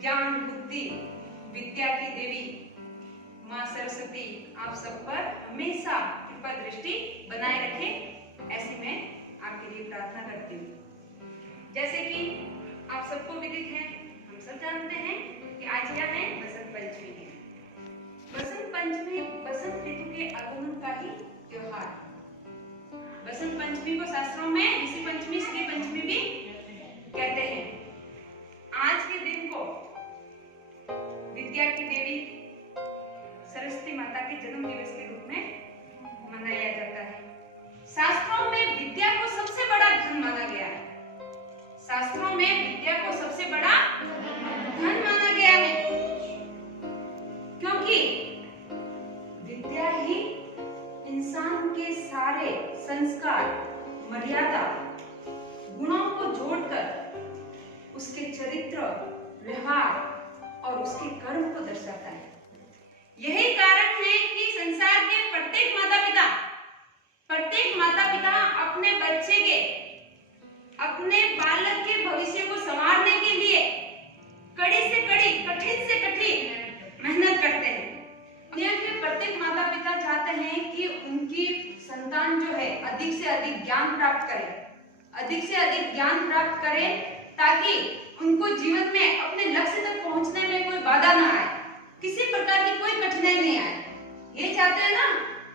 ज्ञान बुद्धि विद्या की देवी माँ सरस्वती आप सब पर हमेशा कृपा दृष्टि बनाए रखे, ऐसी मैं आपके लिए प्रार्थना करती हूँ। जैसे कि आप सबको विदित है, हम सब जानते हैं कि आज क्या है, बसंत पंचमी है। बसंत पंचमी बसंत ऋतु के आगमन का ही त्योहार। बसंत पंचमी को शास्त्रों में ऋषि पंचमी, श्री पंचमी भी कहते हैं। आज के दिन को विद्या की देवी सरस्वती माता के जन्म दिवस के रूप में मनाया जाता है। शास्त्रों में विद्या को सबसे बड़ा धन माना गया है। शास्त्रों में विद्या को सबसे बड़ा धन माना गया है, क्योंकि विद्या ही इंसान के सारे संस्कार, मर्यादा, गुणों को जोड़कर उसके चरित्र, व्यवहार और उसके कर्म को दर्शाता है। यही कारण है कि संसार के प्रत्येक माता पिता अपने बच्चे के, अपने बालक के भविष्य को संवारने के लिए कड़ी से कड़ी, कठिन से कठिन मेहनत करते हैं। दुनिया के प्रत्येक माता पिता चाहते हैं कि उनकी संतान जो है अधिक से अधिक ज्ञान प्राप्त करे, ताकि उनको जीवन में अपने लक्ष्य तक पहुंचने में कोई बाधा ना आए, किसी प्रकार की कोई कठिनाई नहीं आए। ये चाहते हैं ना,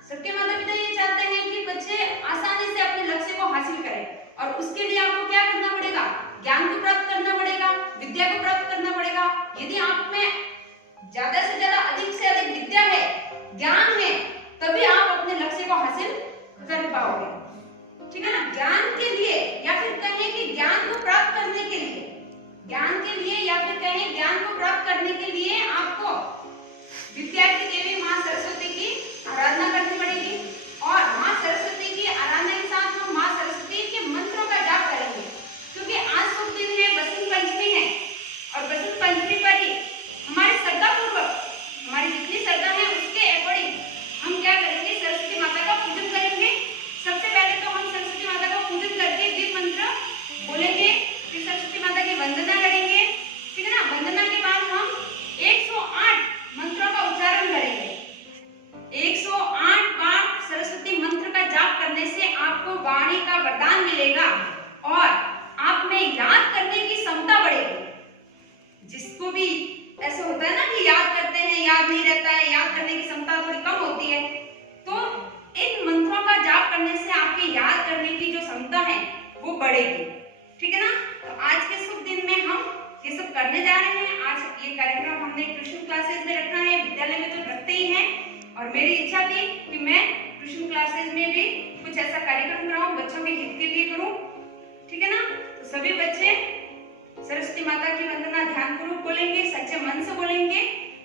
सबके माता पिता ये चाहते हैं कि बच्चे आसानी से अपने लक्ष्य को हासिल करें, और उसके लिए आपको क्या करना पड़ेगा, ज्ञान को प्राप्त करना पड़ेगा, विद्या को प्राप्त करना पड़ेगा। यदि आप में ज्यादा से ज्यादा, अधिक से अधिक विद्या है, ज्ञान है, तभी आप अपने लक्ष्य को हासिल कर पाओगे। ठीक है ना। ज्ञान के लिए, या फिर कहें कि ज्ञान को प्राप्त करने के लिए, आपको विद्या की देवी माँ सरस्वती की आराधना करनी पड़ेगी। और माँ सरस्वती की आराधना के साथ हम माँ सरस्वती के मंत्रों का जाप करेंगे, क्योंकि आज शुभ दिन है, बसंत पंचमी है, और बसंत पंचमी पर ही हमारी श्रद्धा पूर्वक, हमारी जितनी श्रद्धा है उसके अकॉर्डिंग हम क्या करेंगे, सरस्वती माता का पूजन करेंगे। सबसे पहले तो हम सरस्वती माता का पूजन करके दिव्य मंत्र बोलेंगे, फिर सरस्वती माता की वंदना करेंगे। ठीक है ना। वंदना के बाद हम 108 मंत्रों का उच्चारण करेंगे। 108 बार सरस्वती मंत्र का जाप करने से आपको वाणी का वरदान मिलेगा और आप में याद करने की क्षमता बढ़ेगी। जिसको भी ऐसा होता है ना कि याद करते हैं, याद नहीं रहता है, याद करने की क्षमता थोड़ी कम होती है, तो इन मंत्रों का जाप करने से आपकी याद करने की जो क्षमता है वो बढ़ेगी। ठीक है ना। तो आज के शुभ दिन में हम ये सब करने जा रहे हैं। आज ये कार्यक्रम हमने ट्यूशन क्लासेस में रखा है, विद्यालय में तो रखते ही हैं, और मेरी इच्छा थी कि मैं ट्यूशन क्लासेस में भी कुछ ऐसा कार्यक्रम कराऊं, बच्चों के हित के लिए करूं। ठीक है ना। तो सभी बच्चे सरस्वती माता की वंदना ध्यानपूर्वक बोलेंगे, सच्चे मन से बोलेंगे,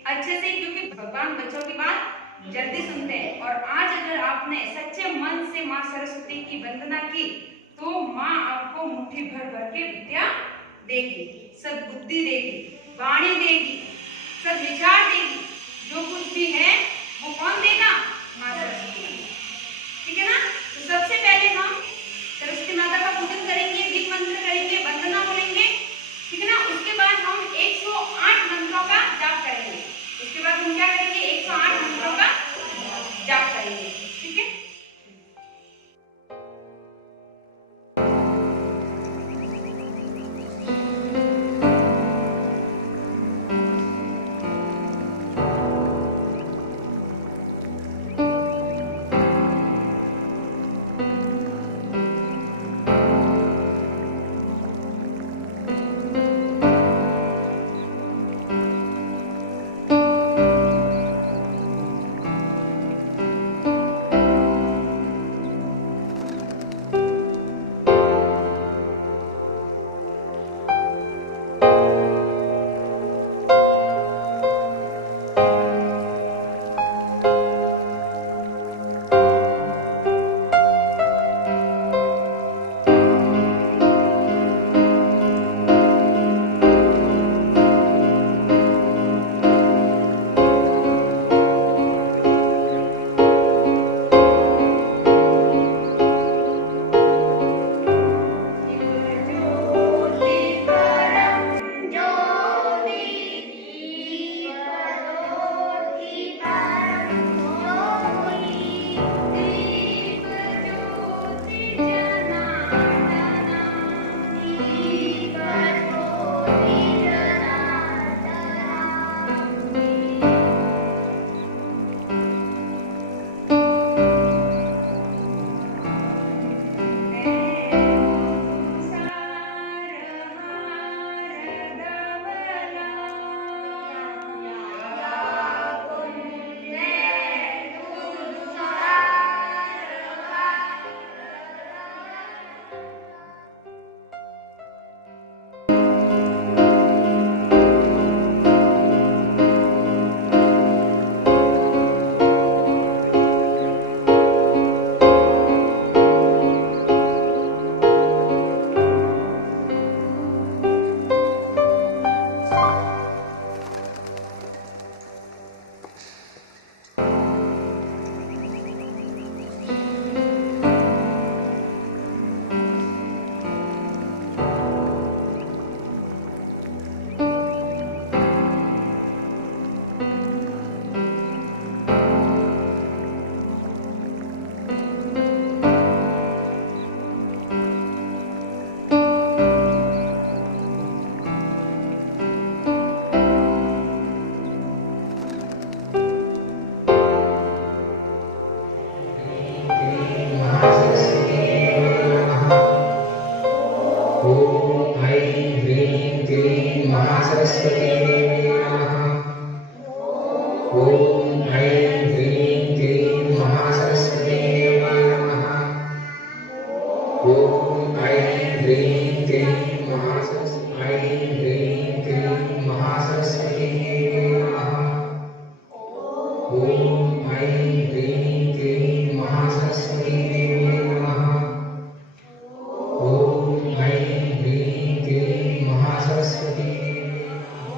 अच्छे से, क्योंकि भगवान बच्चों की बात जल्दी सुनते हैं। और आज अगर आपने सच्चे मन से माँ सरस्वती की वंदना की, तो माँ आपको मुट्ठी भर भर के विद्या देगी, सद्बुद्धि देगी, वाणी देगी, सद्विचार देगी। जो कुछ भी है वो कौन देगा, माँ सरस्वती। ठीक है ना। तो सबसे पहले हम सरस्वती माता का पूजन करेंगे, दीप मंत्र करेंगे, वंदना बोलेंगे। ठीक है ना। उसके बाद हम 108 मंत्रों का जाप करेंगे। उसके बाद हम क्या करेंगे, 108 मंत्रों का जाप करेंगे। ठीक है। महासरस्वती देवी नमः। ओम ऐं ह्रीं क्लीं महासरस्वती देवी नमः। ओम ऐं ह्रीं क्लीं महासरस्वती ऐं ह्रीं क्लीं महासरस्वती देवी नमः। ओम ऐं ह्रीं क्लीं महासरस्वती देवी नमः। ओम ऐं ह्रीं क्लीं महासरस्वती देवी नमः।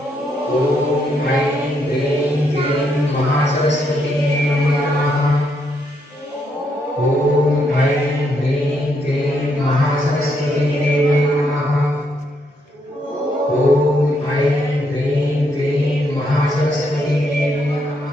ओम ऐं ह्रीं क्लीं महासरस्वती देवी नमः। ओम ऐं ह्रीं क्लीं महासरस्वती देवी नमः। ओम ऐं ह्रीं क्लीं महासरस्वती देवी नमः।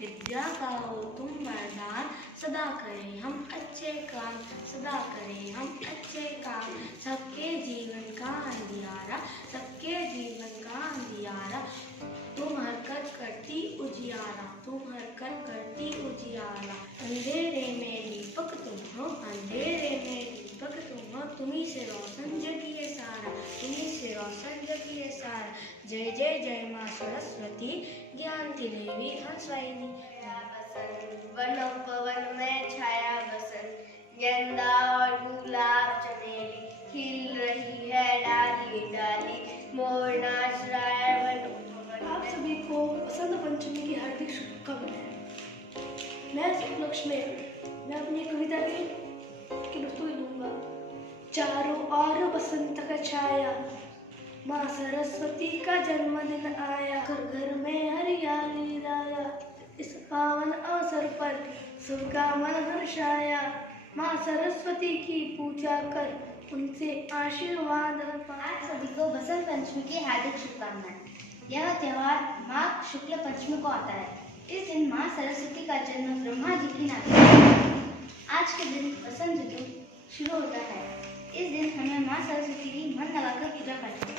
विद्या का हो तुम वरदान, सदा करें हम अच्छे काम, सदा करें हम अच्छे काम। सबके जीवन का अंधियारा, सबके जीवन का अंधियारा, तुम हरकत करती उजियारा, तुम हरकत करती उजियारा। अंधेरे में दीपक तुम हो, अंधेरे में दीपक तुम हो, तुम्ही से रोशन जग ये सारा, तुम्ही से रोशन जग ये सारा। जय जय जय माँ सरस्वती, ज्ञान की देवी हंसवाहिनी। वनोपवन में छाया बसंत, गेंदा और गुलाब चमेली, खिल रही है डाली डाली, मोर नाच रहा है वनोपवन। आप सभी को बसंत पंचमी की हार्दिक शुभकामनाएं। मैं इस उपलक्ष्य में मैं अपनी कविता की प्रस्तुति दूंगा। चारों ओर बसंत का छाया, माँ सरस्वती का जन्मदिन आया, घर घर में हरियाली लाया, इस पावन अवसर पर सबका मन हर्षाया। माँ सरस्वती की पूजा कर उनसे आशीर्वाद पा। आज सभी को बसंत पंचमी की हार्दिक शुभकामनाएं। यह त्योहार माघ शुक्ल पंचमी को आता है। इस दिन माँ सरस्वती का जन्म ब्रह्मा जी की नाभि में हुआ। आज के दिन बसंत ऋतु शुरू होता है। इस दिन हमें माँ सरस्वती की मन लगाकर पूजा करते हैं।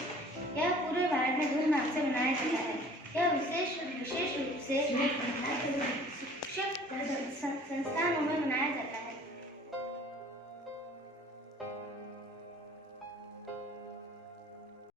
यह पूरे भारत में धूमधाम से मनाया जाता है। यह विशेष रूप से